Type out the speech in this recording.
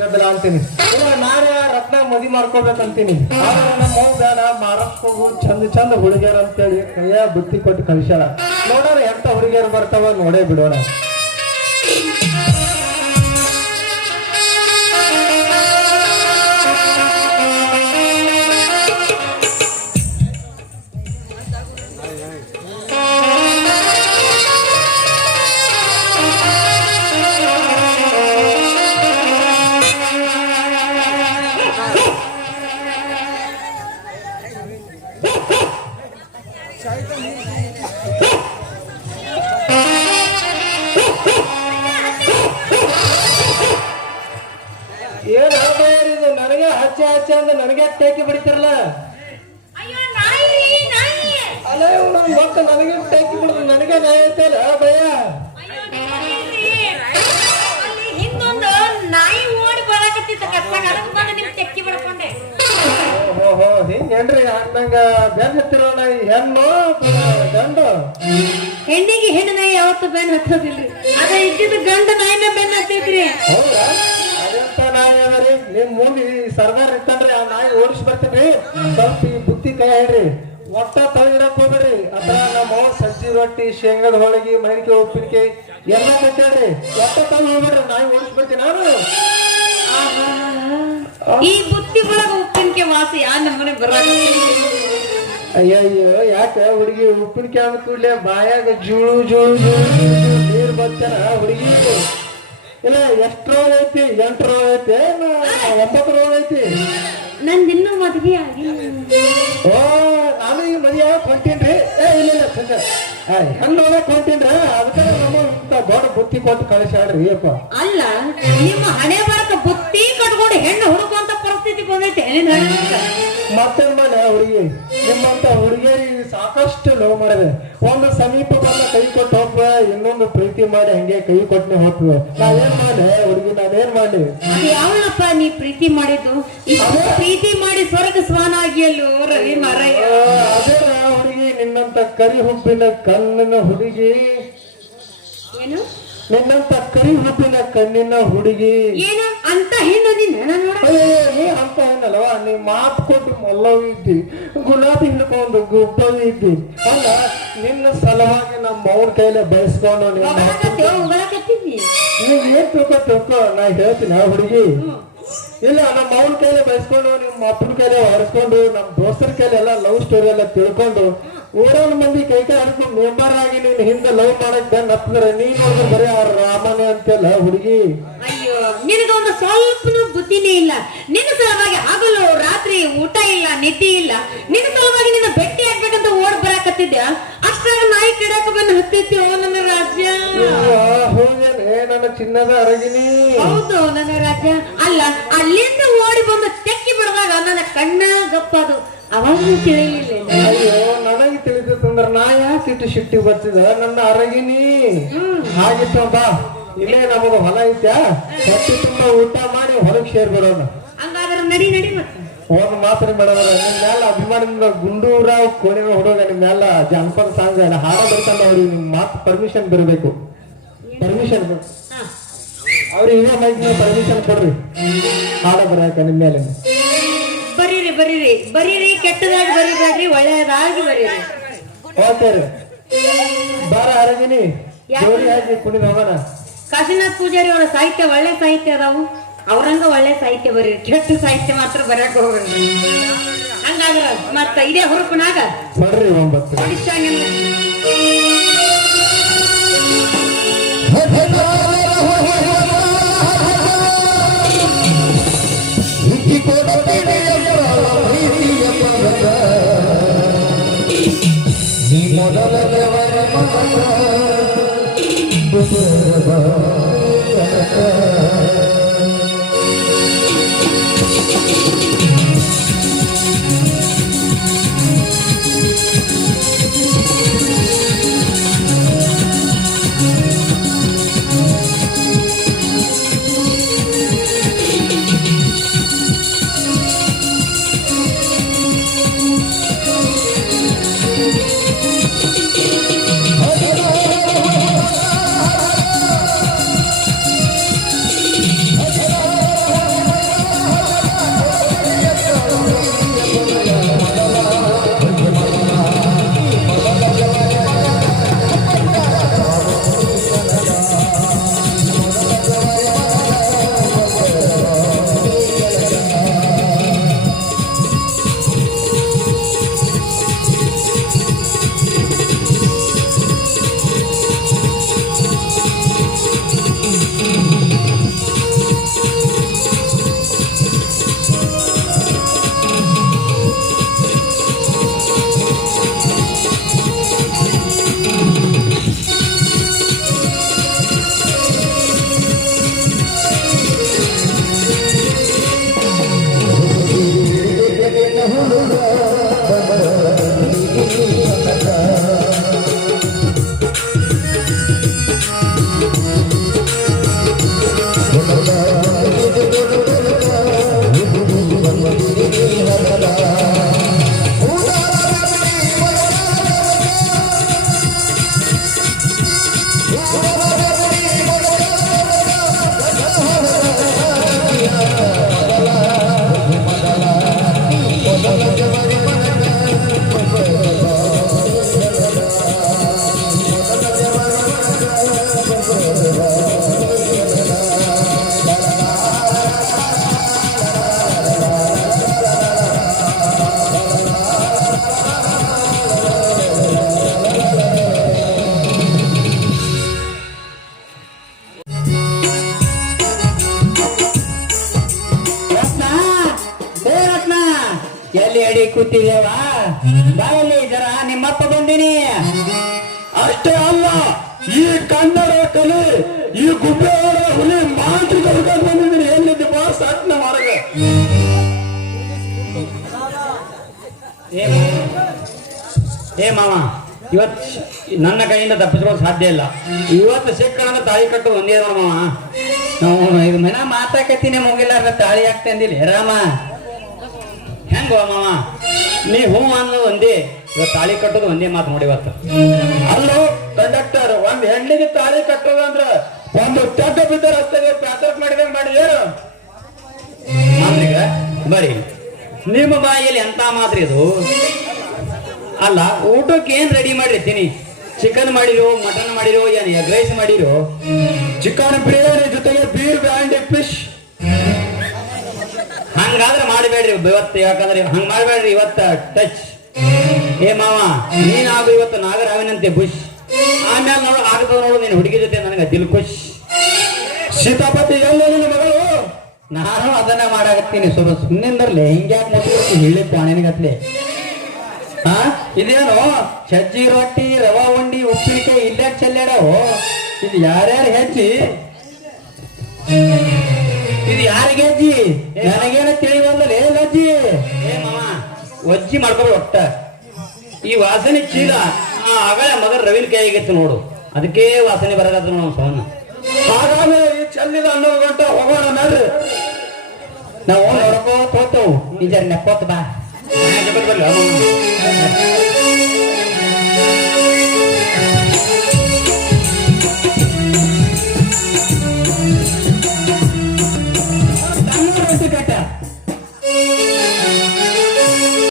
ಗದ್ದಲ ಅಂತೀನಿ. ನಾನೇ ರತ್ನ ಮದಿ ಮಾಡ್ಕೋಬೇಕಂತೀನಿ. ನಮ್ಮ ಅವ್ವ ಬೇಡ ಮಾರಕ್ ಹೋಗು ಚಂದ ಚಂದ ಹುಡುಗಿಯರ ಅಂತೇಳಿ ಕೈಯ ಬುತ್ತಿ ಕೊಟ್ಟು ಕಳಿಸ್ಯಾಳ. ನೋಡೋಣ ಎಂತ ಹುಡುಗಿಯರು ಬರ್ತಾವ ನೋಡೇ ಬಿಡೋಣ. ಮತ್ತೆ ನನಗೆ ಟೈಕಿ ಬಿಡುದು ನನಗೆ ನ್ಯಾಯ ಐತಲ್ಲ ಭಯ. ಹಿಂದೊಂದು ನಾಯಿ ಓಡಿ ಬರಕತ್ತಿತ್ತು ಕತ್ಲಾಗ ಅದಕ್ಕೆ ಬಂದು ನಿಮ್ ಬಡ್ಕೊಂಡೆ. ಓಹೋ ಹಿಂಗೇನ್ರಿ ನಂಗ ಬೆನ್ ಹತ್ತಿರೋ ನಾಯಿ ಹೆಣ್ಣು ಗಂಡು? ಹೆಣ್ಣಿಗೆ ಹೆಣ್ಣು ನಾಯಿ ಯಾವತ್ತು ಬೆನ್ ಹತ್ತೋದಿಲ್ರಿ. ಅದ ಇದ್ದಿದ್ದು ಗಂಡ ನಾಯಿನ ಬೆನ್ ಹತ್ತೈತ್ರಿ. ಹೌದಾ? ಅದೆಂತ ನಾಯಿ ಅದರಿ ನಿಮ್ ಮುಂದೆ ಈ ಸರ್ದಾರ್ ಇತ್ತಂದ್ರೆ ಆ ನಾಯಿ ಓಡಿಸಿ ಬರ್ತೀನಿ ಸ್ವಲ್ಪ ಬುತ್ತಿ ಕೈ ಹೇಳ್ರಿ ಒಟ್ಟ ತಳಿಡಕ್ ಹೋಗ್ರಿ ಅದ್ರ ನಮ್ಮ ಸಜ್ಜಿ ರೊಟ್ಟಿ ಶೇಂಗದ ಹೋಳಿಗೆ ಮೈನಿಕೆ ಉಪ್ಪಿನಕಾಯಿ ಎಲ್ಲ ಕಟ್ಟಾಡ್ರಿ ಒಟ್ಟ ತಳಿ ಹೋಗ್ರಿ ನಾಯಿ ಓಡಿಸ್ಬೇಕು ನಾನು. ಈ ಬುತ್ತಿ ಒಳಗ ಉಪ್ಪಿನಕೆ ವಾಸಿ ಆ ನಮ್ಮನೆ ಬರಲ್ಲ ಅಯ್ಯಯ್ಯೋ ಯಾಕೆ? ಹುಡುಗಿ ಉಪ್ಪಿನಕಾಯಿ ಅಂದ ಕೂಡಲೇ ಬಾಯಾಗ ಜೂಳು ಜೂಳು ಜೂಳು ಜೂಳು ನೀರು ಬರ್ತಾನ ಹುಡುಗಿ. ಇಲ್ಲ ಎಷ್ಟು ರೋಗ ಐತಿ? ಎಂಟು ರೋಗ ಐತಿ? ಏನ್ ಒಂಬತ್ತು ರೋಗ ಐತಿ? ನಂದಿನ್ನೂ ಮದ್ವೆ ಆಗಿಲ್ಲ. ಓ ನಾನು ಈಗ ಮದುವೆ ಹೊಂಟೀನ್ರಿ ಏ ಇಲ್ಲ ಇಲ್ಲ ಸಂಜೆ ಹೆಣ್ಣು ಹೋಗಕ್ ಹೊಂಟೀನ್ರ ಅದಕ್ಕೆ ನಮ್ಮ ದೊಡ್ಡ ಬುತ್ತಿ ಕೊಟ್ಟು ಕಳಿಸ್ಯಾಡ್ರಿ ಅಪ್ಪ ಅಲ್ಲ ನಿಮ್ಮ ಹಣೆ ಬರಕ ಬುತ್ತಿ ಕಟ್ಕೊಂಡು ಹೆಣ್ಣು ಹುಡುಕುವಂತ ಪರಿಸ್ಥಿತಿ ಬಂದೈತೆ. ನಿನ್ ಹಣೆ ಮನೆ ಹುಡುಗಿ ನಿಮ್ಮಂತ ಹುಡುಗಿಯರಿಗೆ ಸಾಕಷ್ಟು ನೋವು ಮಾಡಿದೆ. ಒಂದು ಸಮೀಪ ಬಂದ ಕೈ ಕೊಟ್ಟು ಹೋಗ್ವ ಇನ್ನೊಂದು ಪ್ರೀತಿ ಮಾಡಿ ಹಂಗೆ ಕೈ ಕೊಟ್ಟನೆ ಹೋಗ್ವ ನಾವೇನ್ ಮಾಡಿ ಹುಡುಗಿ ನಾವೇನ್ ಮಾಡಿ ಯಾವಪ್ಪ ಯಾವನಪ್ಪ ನೀ ಪ್ರೀತಿ ಮಾಡಿದ್ದು? ಪ್ರೀತಿ ಮಾಡಿ ಸ್ವರ್ಗ ಸ್ವಾನ ಆಗಿಯಲ್ಲೋ ರವಿ ಮಾರಯ್ಯ. ಅದೇ ಹುಡುಗಿ ನಿನ್ನಂತ ಕರಿ ಹುಬ್ಬಿನ ಕಣ್ಣಿನ ಹುಡುಗಿ. ಏನು? ನಿನ್ನಂತ ಕರಿ ಹುಬ್ಬಿನ ಕಣ್ಣಿನ ಹುಡುಗಿ. ಏನು? ಅಂತ ಹೆಣ್ಣು ನಿನ್ನ ನೋಡ. ಅಯ್ಯೋ, ನೀ ಅಂತ ಏನಲ್ವ ನೀವು ಮಾತು ಕೊಟ್ಟು ಮಲ್ಲವಿದ್ದಿ. ಇದ್ದಿ ಗುಲಾಬಿ ಹಿಡ್ಕೊಂಡು ಗುಬ್ಬವಿದ್ದಿ ಅಲ್ಲ ನಿನ್ನ ಸಲುವಾಗಿ ನಮ್ಮ ಅವ್ರ ಕೈಲೇ ಬಯಸ್ಕೊಂಡು ನೀವು ಏನ್ ತಿಳ್ಕೊ ತಿಳ್ಕೊ ನಾ ಹೇಳ್ತೀನಿ ಆ ಹುಡುಗಿ. ಇಲ್ಲ ನಮ್ಮ ಅವ್ರ ಕೈಲೇ ಬಯಸ್ಕೊಂಡು ನಿಮ್ಮ ಅಪ್ಪನ ಕೈಲೇ ಹೊರಸ್ಕೊಂಡು ನಮ್ಮ ದೋಸ್ತರ ಕೈಲೇ ಎಲ್ಲ ಲವ್ ಸ್ಟೋರಿ ಎಲ್ಲ ತಿಳ್ಕೊಂಡು ಊರವ್ರ ಮಂದಿ ಕೈ ಕೈ ಹಿಡ್ಕೊಂಡು ಮೆಂಬರ್ ಆಗಿ ನೀನ್ ಹಿಂದೆ ಲವ್ ಮಾಡಕ್ ಬಂದ್ ಹತ್ತಿದ್ರೆ ನೀನ್ ಬರೀ ಆ ರಾಮನೇ ಅಂತೆಲ್ಲ ಹುಡುಗಿ. ನಿನಗೊಂದು ಸ್ವಲ್ಪನೂ ಬುದ್ಧಿನೇ ಇಲ್ಲ. ನಿನ್ನ ಸಲುವಾಗಿ ಹಗಲು ರಾತ್ರಿ ಊಟ ಇಲ್ಲ ನಿದ್ದೆ ಇಲ್ಲ. ನಿನ್ನ ಸಲುವಾಗಿ ನಿನ್ನ ಭೇಟಿ ಆಗ್ಬೇಕಂತ ಓಡ್ ಬರಾಕತ್ತಿದ್ಯ? ಅಷ್ಟ್ರಾಗ ನಾಯಿ ಕಿಡಕ ಬಂದು ಓ ನನ್ನ ರಾಜ್ಯ? ನನ್ನ ಚಿನ್ನದ ಅರಗಿನಿ ಹೌದು ನನ್ನ ರಾಜ್ಯ. ಅಲ್ಲ ಅಲ್ಲಿಂದ ಓಡಿ ಬಂದು ತೆಕ್ಕಿ ಬರುವಾಗ ನನ್ನ ಕಣ್ಣ ಗಪ್ಪದು. ಅವನು ತಿಳಿಲಿಲ್ಲ ಅಯ್ಯೋ ನನಗೆ ತಿಳಿದಿತ್ತಂದ್ರ ನಾ ಯಾಕೆ ಇಟ್ಟು ಶಿಟ್ಟಿ ಬರ್ತಿದ ನನ್ನ ಅರಗಿನಿ ಹಾಗಿತ್ತು ಬಾ. ಇಲ್ಲೇ ನಮಗ ಹೊಲ ಐತ್ಯಾ? ಹೊಟ್ಟೆ ತುಂಬ ಊಟ ಮಾಡಿ ಹೊರಗೆ ಸೇರ್ಬಿಡೋಣ ಬರೋಣ ನಡಿ ನಡಿ ಮತ್ತೆ. ಒಂದು ಮಾತ್ರ ಮೇಡಮ್ ನಿಮ್ ಮ್ಯಾಲ ಅಭಿಮಾನದಿಂದ ಗುಂಡೂರಾವ್ ಕೋಣೆ ಹೊಡೋದ ನಿಮ್ ಮ್ಯಾಲ ಜಾನಪದ ಸಾಂಗ್ ಎಲ್ಲ ಹಾಡ ಬರ್ತಾನ ಅವ್ರಿಗೆ ನಿಮ್ ಮಾತು ಪರ್ಮಿಷನ್ ಬರಬೇಕು ಪರ್ಮಿಷನ್ ಹಾ. ಅವ್ರಿಗೆ ಇದೇ ಮೈಕ್ ಪರ್ಮಿಷನ್ ಕೊಡ್ರಿ. ಹಾಡ ಬರಕ ನಿಮ್ ಮೇಲೆ ಬರೀರಿ ಬರೀರಿ. ಬರೀರಿ ಕೆಟ್ಟದಾಗಿ ಬರೀಬೇಡ್ರಿ ಒಳ್ಳೆಯದಾಗಿ ಬರೀರಿ. ಓಕೆ ರೀ. ಬಾರ ಅರಗಿನಿ ಜೋಡಿ ಹಾಕಿ ಕುಣಿದ ಹೋಗೋಣ. ಕಾಶಿನಾಥ್ ಪೂಜಾರಿ ಅವರ ಸಾಹಿತ್ಯ ಒಳ್ಳೆ ಸಾಹಿತ್ಯ ಅದಾವು. ಅವ್ರಂಗ ಒಳ್ಳೆ ಸಾಹಿತ್ಯ ಬರ್ರಿ ಕೆಟ್ಟ ಸಾಹಿತ್ಯ ಮಾತ್ರ ಬರಕ್ ಹೋಗ್ರಿ ಹಂಗಾದ್ರ ಮತ್ತ ಇದೇ ಹುರುಪನಾಗ ಮೊದಲ ಕೂತಿದೇವ ಬಾಯಲ್ಲಿ ಜರ ನಿಮ್ಮಪ್ಪ ಬಂದಿನಿ. ಅಷ್ಟೇ ಅಲ್ಲ, ಈ ಕನ್ನಡ ಕಲಿ, ಈ ಗುಬ್ಬೆ ಹುಲಿ ಮಾಂತ್ರಿಕ ಹುಡ್ಕೊಂಡು ಬಂದಿದ್ದೀನಿ. ಎಲ್ಲಿದ್ದೆ ಹೊರಗೆ ಏ ಮಾವ ಇವತ್ತು ನನ್ನ ಕೈಯಿಂದ ತಪ್ಪಿಸ್ಕೊಳ್ಳೋದು ಸಾಧ್ಯ ಇಲ್ಲ. ಇವತ್ತು ಸಿಕ್ಕಣದ ತಾಳಿ ಕಟ್ಟು ಒಂದೇ ಮಾವ. ನಾವು ಇದು ಮನ ಮಾತಾಕತ್ತೀನಿ ಮುಗಿಲ್ಲ ತಾಳಿ ಹಾಕ್ತೆ ಅಂದಿಲ್ಲ. ರಾಮ. ಹೆಂಗ ಮಾವ? ನೀ ಹೂ ಅನ್ನೋ ಒಂದೇ ತಾಳಿ ಕಟ್ಟೋದು ಒಂದೇ ಮಾತು ನೋಡಿ ಇವತ್ತು. ಅಲ್ಲೋ ಕಂಡಕ್ಟರ್ ಒಂದ್ ಹೆಣ್ಣಿಗೆ ತಾಳಿ ಕಟ್ಟೋದಂದ್ರ ಒಂದು ದೊಡ್ಡ ಬಿದ್ದ ರಸ್ತೆಗೆ ಪ್ಯಾಸಪ್ ಮಾಡಿದ ಮಾಡಿ ಏನು? ಬರೀ ನಿಮ್ಮ ಬಾಯಲ್ಲಿ ಎಂತ ಮಾತ್ರ ಇದು? ಅಲ್ಲ, ಊಟಕ್ಕೆ ಏನ್ ರೆಡಿ ಮಾಡಿರ್ತೀನಿ? ಚಿಕನ್ ಮಾಡಿರೋ ಮಟನ್ ಮಾಡಿರೋ, ಏನು ಎಗ್ ರೈಸ್ ಮಾಡಿರೋ? ಚಿಕನ್ ಬಿರಿಯಾನಿ ಜೊತೆಗೆ ಬೀರ್ ಬ್ಯಾಂಡ್ ಫಿಶ್ ಮಾಡಬೇಡ್ರಿ, ಇವತ್ತು ಯಾಕಂದ್ರೆ ಹಂಗ ಮಾಡಬೇಡ್ರಿ, ಇವತ್ತ ಟಚ್ ಏ ಮಾವ ನೀನಾಗು ಇವತ್ತು ನಾಗರಾವಿನಂತೆ ಬುಷ್. ಆಮೇಲೆ ನೋಡು ಆಗದ ನೋಡು ನೀನು ಹುಡುಗಿ ಜೊತೆ ನನಗೆ ದಿಲ್ ಖುಷ್. ಸೀತಾಪತಿ ನಿನ್ನ ಮಗಳು. ನಾನು ಅದನ್ನ ಮಾಡಾಕತ್ತೀನಿ ಸ್ವಲ್ಪ ಸುಮ್ಮನೆ ಹಿಂಗ್ಯಾಕೆ ಮುಟ್ಟಿ ಹೇಳಿ ಪಾಣಿನಗತ್ಲೆ ಹಾ ಇದೇನು? ಸಜ್ಜಿ ರೊಟ್ಟಿ, ರವಾ ಉಂಡಿ ಉಪ್ಪಿಟ್ಟು ಇಲ್ಲೇ ಚೆಲ್ಲಾಡವು? ಇದು ಯಾರ್ಯಾರು ಹೆಜ್ಜಿ? ಇದು ಯಾರಿಗೆ ಹೆಜ್ಜಿ? ನನಗೇನ ಮಾಮ ಒಜ್ಜಿ ಮಾಡ್ಕೊಬ ಒಟ್ಟ. ಈ ವಾಸನೆ ಚೀಲ, ಆ ಅಗಳ ಮಗ ರವಿಲ್ ಕೈಯಾಗಿತ್ತು ನೋಡು. ಅದಕ್ಕೆ ವಾಸನೆ ಬರಕತ್ತ ನಾವು ಸೌನ ಹಾಗಾದ್ರೆ ಈ ಚಲ್ಲಿದ ಹನ್ನೊಂದು ಗಂಟೆ ಹೋಗೋಣ ಮೇಲೆ. ನಾವು ನೋಡ್ಕೋತ ಹೋಗ್ತೇವು. ನಿಜ ನೆಕ್ಕೋತ ಬಾ.